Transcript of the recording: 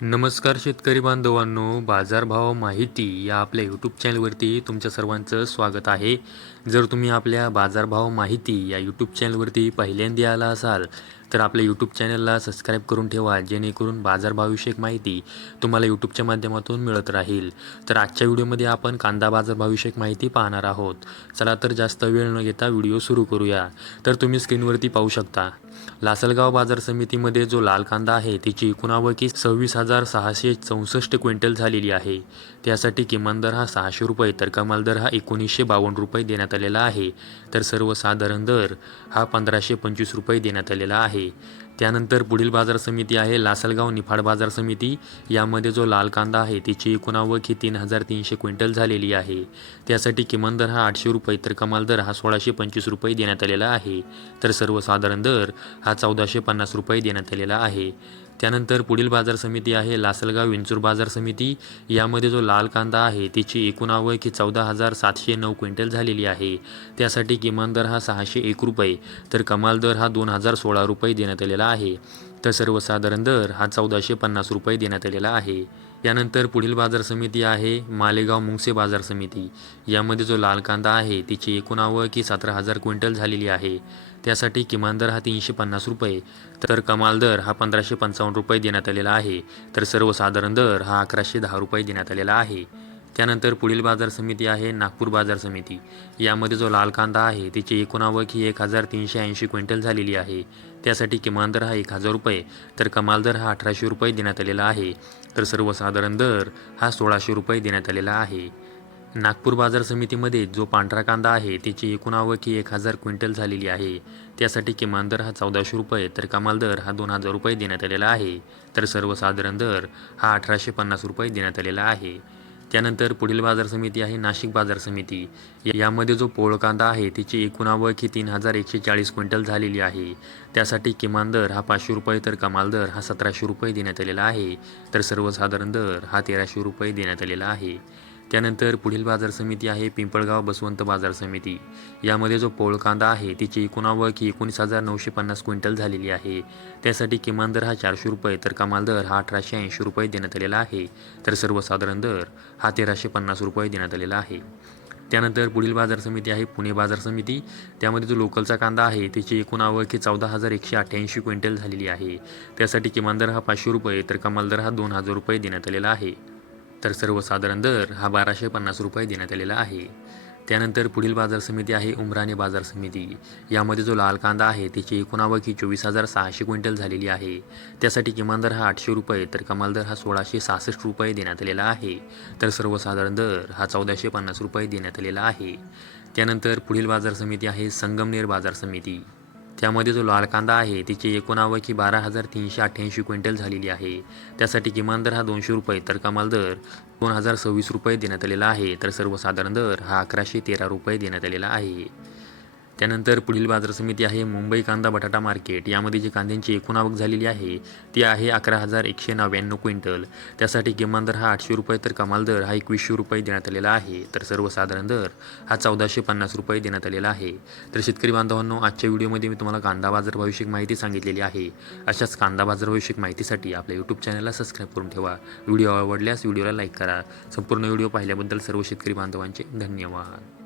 नमस्कार शेतकरी बांधवांनो, बाजारभाव माहिती या आपल्या यूट्यूब चॅनलवरती तुमच्या सर्वांचं स्वागत आहे. जर तुम्ही आपल्या बाजारभाव माहिती या यूट्यूब चॅनलवरती पहिल्यांदा आला असाल तर आपल्या यूट्यूब चॅनलला सबस्क्राईब करून ठेवा, जेणेकरून बाजारभावविषयक माहिती तुम्हाला यूट्यूबच्या माध्यमातून मिळत राहील. तर आजच्या व्हिडिओमध्ये आपण कांदा बाजारभावविषयक माहिती पाहणार आहोत. चला तर जास्त वेळ न घेता व्हिडिओ सुरू करूया. तर तुम्ही स्क्रीनवरती पाहू शकता, लासलगाव बाजार समितीमध्ये जो लाल कांदा आहे त्याची एकूण आवक 26,664 क्विंटल झालेली आहे. त्यासाठी किमान दर हा 600 रुपये तर कमाल दर हा 1952 रुपये देण्यात आलेला आहे. तर सर्वसाधारण दर हा 1525 रुपये देण्यात आलेला आहे. त्यानंतर पुढील बाजार समिती आहे लासलगाव निफाड बाजार समिती. यामध्ये जो लाल कांदा आहे त्याची एकूण आवक ही 3,300 क्विंटल झालेली आहे. त्यासाठी किमान दर हा 800 रुपये तर कमाल दर हा 1,625 रुपये देण्यात आलेला आहे. तर सर्वसाधारण दर हा 1,450 रुपये देण्यात आलेला आहे. त्यानंतर पुढील बाजार समिती आहे लासलगाव विंचूर बाजार समिती. यामध्ये जो लाल कांदा आहे त्याची एकूण आवक ही 14,709 क्विंटल झालेली आहे. त्यासाठी किमान दर हा 601 रुपये तर कमाल दर हा 2,016 रुपये देण्यात आलेला आहे. तर सर्वसाधारण दर हा 1,450 रुपये देण्यात आलेला आहे. यानंतर पुढील बाजार समिती आहे मालेगाव मुंगसे बाजार समिती. यामध्ये जो लाल कांदा आहे त्याची एकूण आवक ही 17,000 क्विंटल झालेली आहे. त्यासाठी किमान दर हा 350 रुपये तर कमाल दर हा 1,555 रुपये देण्यात आलेला आहे. तर सर्वसाधारण दर हा 1,110 रुपये देण्यात आलेला आहे. त्यानंतर पुढील बाजार समिती आहे नागपूर बाजार समिती. यामध्ये जो लाल कांदा आहे त्याची एकूण आवक ही 1,380 क्विंटल झालेली आहे. त्यासाठी किमान दर हा 1,000 रुपये तर कमाल दर हा 1,800 रुपये देण्यात आलेला आहे. तर सर्वसाधारण दर हा 1,600 रुपये देण्यात आलेला आहे. नागपूर बाजार समितीमध्ये जो पांढरा कांदा आहे त्याची एकूण आवक ही 1,000 क्विंटल झालेली आहे. त्यासाठी किमान दर हा 1,400 रुपये तर कमाल दर हा 2,000 रुपये देण्यात आलेला आहे. तर सर्वसाधारण दर हा 1,850 रुपये देण्यात आलेला आहे. त्यानंतर पुढील बाजार समिती आहे नाशिक बाजार समिती. यामध्ये जो पोळ कांदा आहे त्याची एकूण आवक ही 3,140 क्विंटल झालेली आहे. त्यासाठी किमान दर हा 500 रुपये तर कमाल दर हा 1,700 रुपये देण्यात आलेला आहे. तर सर्वसाधारण दर हा 1,300 रुपये देण्यात आलेला आहे. त्यानंतर पुढील बाजार समिती आहे पिंपळगाव बसवंत बाजार समिती. यामध्ये जो पोळ कांदा आहे त्याची एकूण आवक ही 19,950 क्विंटल झालेली आहे. त्यासाठी किमान दर हा 400 रुपये तर कमाल दर हा 1,880 रुपये देण्यात आलेला आहे. तर सर्वसाधारण दर हा 1,350 रुपये देण्यात आलेला आहे. त्यानंतर पुढील बाजार समिती आहे पुणे बाजार समिती. त्यामध्ये जो लोकलचा कांदा आहे त्याची एकूण आवक ही 14,188 क्विंटल झालेली आहे. त्यासाठी किमान दर हा 500 रुपये तर कमाल दर हा 2,000 रुपये देण्यात आलेला आहे. तर सर्वसाधारण दर हा 1,250 रुपये देण्यात आलेला आहे. त्यानंतर पुढील बाजार समिती आहे उमराणे बाजार समिती. यामध्ये जो लाल कांदा आहे त्याची एकूण आवक ही 24,600 क्विंटल झालेली आहे. त्यासाठी किमान दर हा 800 रुपये तर कमाल दर हा 1,666 रुपये देण्यात आलेला आहे. तर सर्वसाधारण दर हा 1,450 रुपये देण्यात आलेला आहे. त्यानंतर पुढील बाजार समिती आहे संगमनेर बाजार समिती. त्यामध्ये जो लाल कांदा आहे त्याची एकूण आवक ही 12,388 क्विंटल झालेली आहे. त्यासाठी किमान दर हा 200 रुपये तर कमाल दर 2,026 रुपये देण्यात आलेला आहे. तर सर्वसाधारण दर हा 1,113 रुपये देण्यात आलेला आहे. त्यानंतर पुढील बाजार समिती आहे मुंबई कांदा बटाटा मार्केट. यामध्ये जी कांद्यांची एकूण आवक झालेली आहे ती आहे 11,199 क्विंटल. त्यासाठी किमान दर हा 800 रुपये तर कमाल दर हा 2,100 रुपये देण्यात आलेला आहे. तर सर्वसाधारण दर हा 1,450 रुपये देण्यात आलेला आहे. तर शेतकरी बांधवांनो, आजच्या व्हिडिओमध्ये मी तुम्हाला कांदा बाजारभावाविषयक माहिती सांगितलेली आहे. अशाच कांदा बाजारभावाविषयक माहितीसाठी आपल्या यूट्यूब चॅनलला सबस्क्राईब करून ठेवा. व्हिडिओ आवडल्यास व्हिडिओला लाईक करा. संपूर्ण व्हिडिओ पाहिल्याबद्दल सर्व शेतकरी बांधवांचे धन्यवाद.